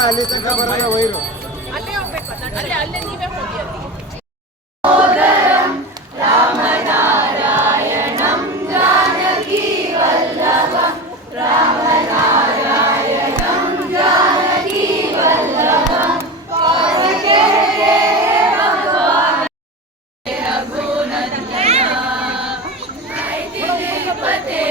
ಅಲ್ಲಿ ತನಕ ಬರಲ್ಲ ವೈರು. ಅಲ್ಲೇ ಹೋಗ್ಬೇಕು, ಅಲ್ಲೇ ನೀವೇ ಹೋಗಿ ಅಲ್ಲಿ. ರಾಮನಾರಾಯಣಂ ಜಾನಕಿ ವಲ್ಲಭಂ ರಾಮನಾರಾಯಣಂ ಜಾನಕಿ ವಲ್ಲಭಂ ಪಾದಕೆ ಭಗವಾನ್ ರಘುನಂದನ ನೈತಿಕ ಪತೆ